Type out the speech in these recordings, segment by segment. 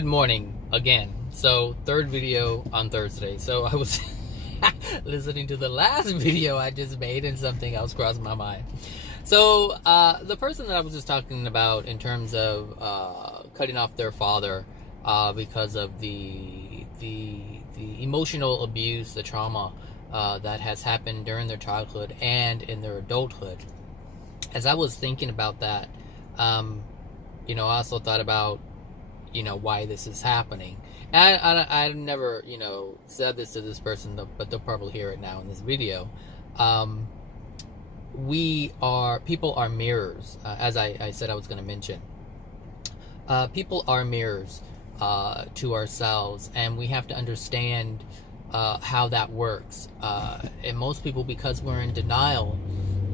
Good morning again. So third video on Thursday. So I was listening to the last video I just made and something else crossed my mind. So the person that I was just talking about in terms of cutting off their father because of the emotional abuse, the trauma that has happened during their childhood and in their adulthood. As I was thinking about that, I also thought about why this is happening. And I never, said this to this person, but they'll probably hear it now in this video. People are mirrors, as I said I was going to mention. People are mirrors to ourselves, and we have to understand how that works. And most people, because we're in denial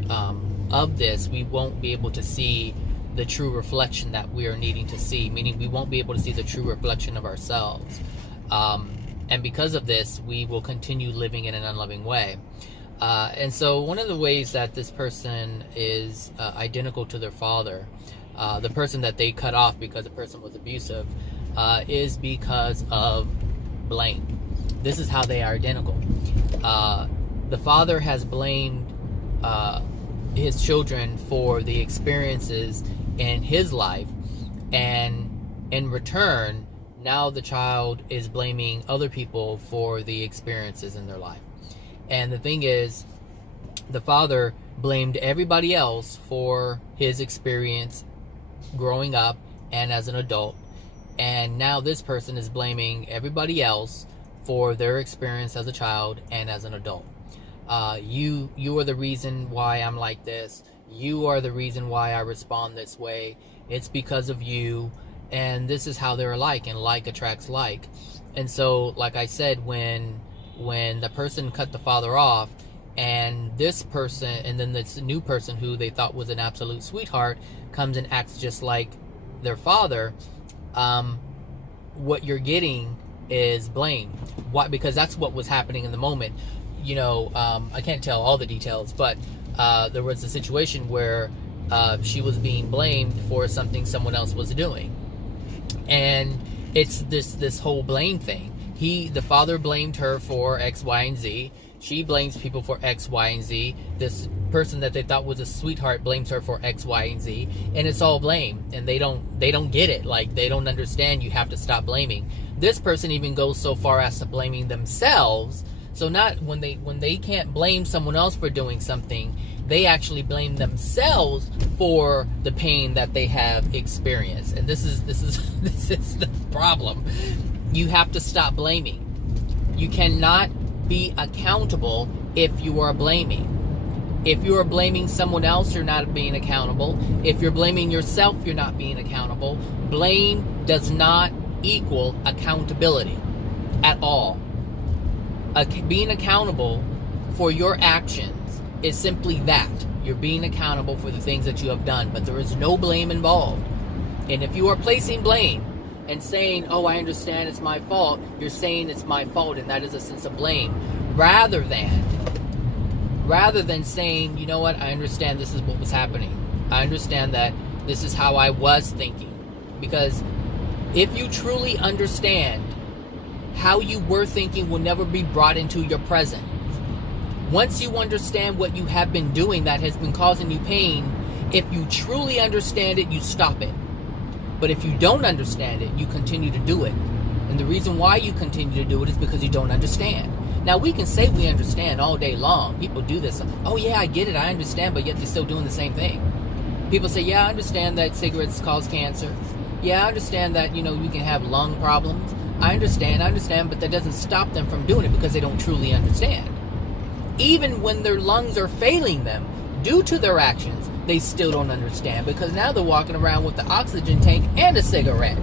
of this, we won't be able to see the true reflection that we are needing to see, meaning we won't be able to see the true reflection of ourselves. And because of this, we will continue living in an unloving way. And so one of the ways that this person is identical to their father, the person that they cut off because the person was abusive, is because of blame. This is how they are identical. The father has blamed his children for the experiences in his life, and in return, now the child is blaming other people for the experiences in their life. And the thing is, the father blamed everybody else for his experience growing up and as an adult, and now this person is blaming everybody else for their experience as a child and as an adult. You are the reason why I'm like this. You are the reason why I respond this way. It's because of you. And this is how they're alike, and like attracts like. And so, like I said, when the person cut the father off, and this person, and then this new person who they thought was an absolute sweetheart, comes and acts just like their father, what you're getting is blame. Why? Because that's what was happening in the moment. I can't tell all the details, but there was a situation where she was being blamed for something someone else was doing. And it's this whole blame thing. The father blamed her for X, Y, and Z. She blames people for X, Y, and Z. This person that they thought was a sweetheart blames her for X, Y, and Z. And it's all blame. And they don't get it. Like, they don't understand you have to stop blaming. This person even goes so far as to blaming themselves. So not when they can't blame someone else for doing something, they actually blame themselves for the pain that they have experienced. And this is the problem. You have to stop blaming. You cannot be accountable if you are blaming. If you are blaming someone else, you're not being accountable. If you're blaming yourself, you're not being accountable. Blame does not equal accountability at all. Being accountable for your actions is simply that. You're being accountable for the things that you have done, but there is no blame involved. And if you are placing blame and saying, oh, I understand it's my fault, you're saying it's my fault, and that is a sense of blame, rather than saying, you know what, I understand this is what was happening. I understand that this is how I was thinking. Because if you truly understand, how you were thinking will never be brought into your present. Once you understand what you have been doing that has been causing you pain, if you truly understand it, you stop it. But if you don't understand it, you continue to do it. And the reason why you continue to do it is because you don't understand. Now, we can say we understand all day long. People do this. Oh, yeah, I get it. I understand, but yet they're still doing the same thing. People say, yeah, I understand that cigarettes cause cancer. Yeah, I understand that, you can have lung problems. I understand, but that doesn't stop them from doing it because they don't truly understand. Even when their lungs are failing them due to their actions, they still don't understand because now they're walking around with the oxygen tank and a cigarette.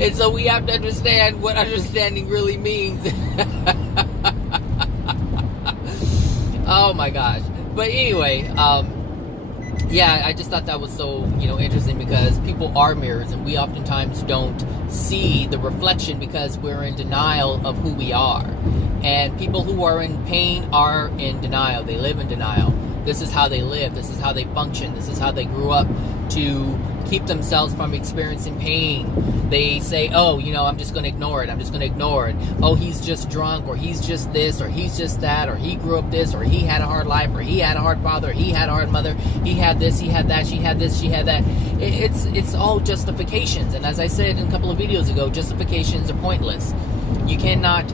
And so we have to understand what understanding really means. Oh my gosh. But anyway, I just thought that was so, interesting because people are mirrors, and we oftentimes don't see the reflection because we're in denial of who we are. And people who are in pain are in denial. They live in denial. This is how they live. This is how they function. This is how they grew up to keep themselves from experiencing pain. They say, oh, you know, I'm just going to ignore it. I'm just going to ignore it. Oh, he's just drunk, or he's just this, or he's just that, or he grew up this, or he had a hard life, or he had a hard father, or he had a hard mother, he had this, he had that, she had this, she had that. It's all justifications. And as I said in a couple of videos ago, justifications are pointless. You cannot,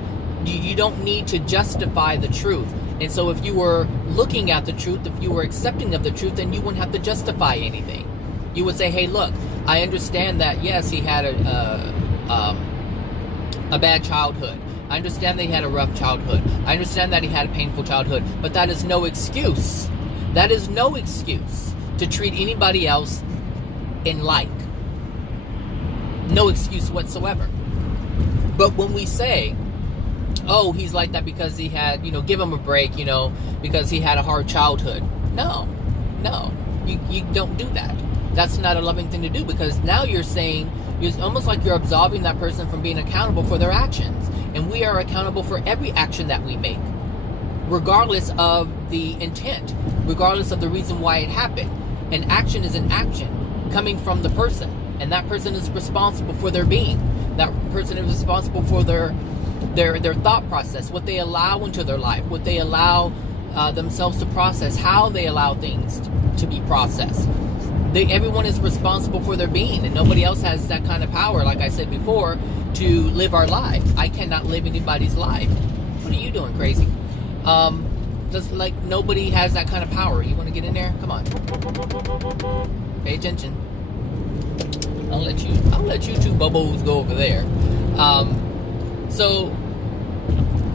you don't need to justify the truth. And so if you were looking at the truth, if you were accepting of the truth, then you wouldn't have to justify anything. You would say, hey, look, I understand that, yes, he had a bad childhood. I understand that he had a rough childhood. I understand that he had a painful childhood. But that is no excuse. That is no excuse to treat anybody else in like. No excuse whatsoever. But when we say, oh, he's like that because he had, you know, give him a break, you know, because he had a hard childhood. No, you don't do that. That's not a loving thing to do, because now you're saying, it's almost like you're absolving that person from being accountable for their actions. And we are accountable for every action that we make, regardless of the intent, regardless of the reason why it happened. An action is an action coming from the person, and that person is responsible for their being. That person is responsible for their thought process, what they allow into their life, what they allow themselves to process, how they allow things to be processed. Everyone is responsible for their being, and nobody else has that kind of power, like I said before, to live our life. I cannot live anybody's life. What are you doing, crazy? Just like nobody has that kind of power. You want to get in there? Come on. Pay attention. I'll let you two bubbles go over there. So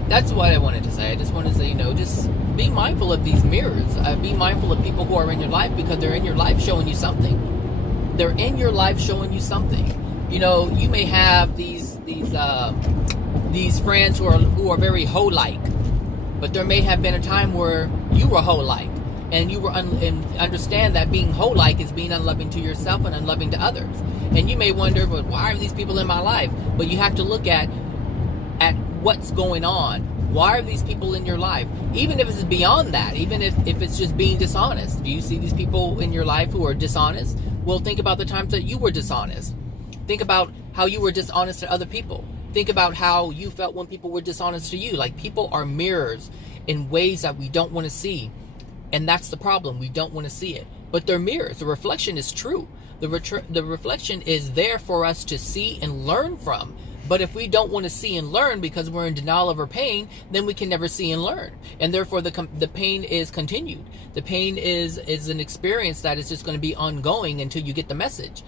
that's what I wanted to say. I just wanted to say, you know, just be mindful of these mirrors. Be mindful of people who are in your life, because they're in your life showing you something. They're in your life showing you something. You know, you may have these friends who are very hoe-like, but there may have been a time where you were hoe-like, and you were and understand that being hoe-like is being unloving to yourself and unloving to others. And you may wonder, but why are these people in my life? But you have to look at what's going on. Why are these people in your life? Even if it's beyond that, even if it's just being dishonest. Do you see these people in your life who are dishonest? Well, think about the times that you were dishonest. Think about how you were dishonest to other people. Think about how you felt when people were dishonest to you. Like, people are mirrors in ways that we don't want to see. And that's the problem. We don't want to see it. But they're mirrors. The reflection is true. The reflection is there for us to see and learn from. But if we don't want to see and learn because we're in denial of our pain, then we can never see and learn. And therefore, the pain is continued. The pain is an experience that is just going to be ongoing until you get the message.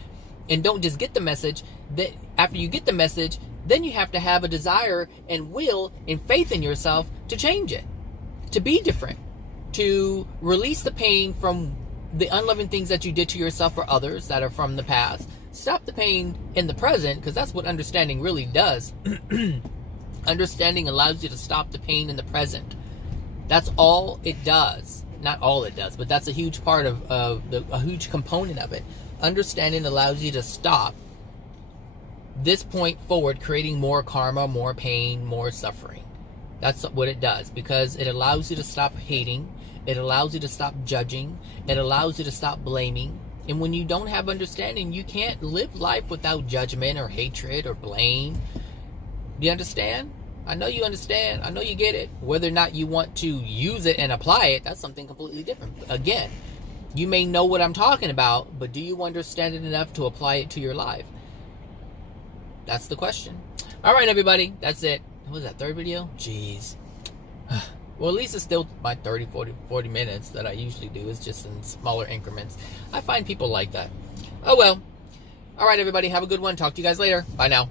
And don't just get the message. That after you get the message, then you have to have a desire and will and faith in yourself to change it, to be different, to release the pain from the unloving things that you did to yourself or others that are from the past. Stop the pain in the present, because that's what understanding really does. Understanding allows you to stop the pain in the present. That's all it does. Not all it does, but that's a huge part of a huge component of it. Understanding allows you to stop this point forward, creating more karma, more pain, more suffering. That's what it does, because it allows you to stop hating. It allows you to stop judging. It allows you to stop blaming. And when you don't have understanding, you can't live life without judgment or hatred or blame. Do you understand? I know you understand. I know you get it. Whether or not you want to use it and apply it, that's something completely different. Again, you may know what I'm talking about, but do you understand it enough to apply it to your life? That's the question. All right, everybody. That's it. What was that, third video? Jeez. Well, at least it's still my 30, 40 minutes that I usually do. It's just in smaller increments. I find people like that. Oh, well. All right, everybody. Have a good one. Talk to you guys later. Bye now.